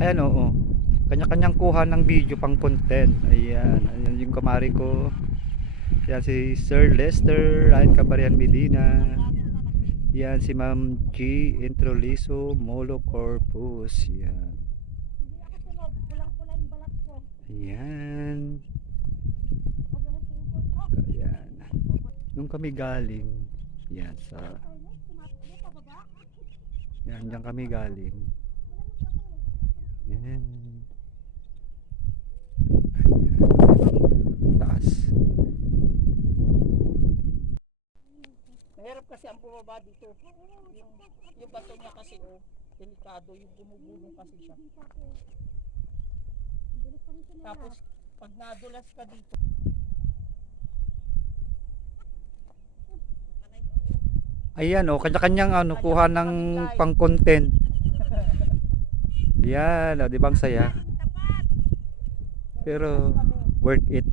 Ayan, oo. Kanya-kanyang kuha ng video pang content. Ayan, ayan yung kamari ko. Yan si Sir Lester, Ryan Cabarian Medina. Yan si Ma'am G. Introliso Molo Corpus. Yan. Ayan. Ayan. Nung kami galing, yan sa yan, diyan kami galing. Yan. Taas. Mahirap kasi ang bumaba dito. Yung bato niya kasi delikado, yung gumugulong kasi siya. Tapos pag nadulas ka dito, Ayan, oh, kanya-kanyang ano, kuha ng pang content. Yan, oh, di ba ang saya? Pero worth it.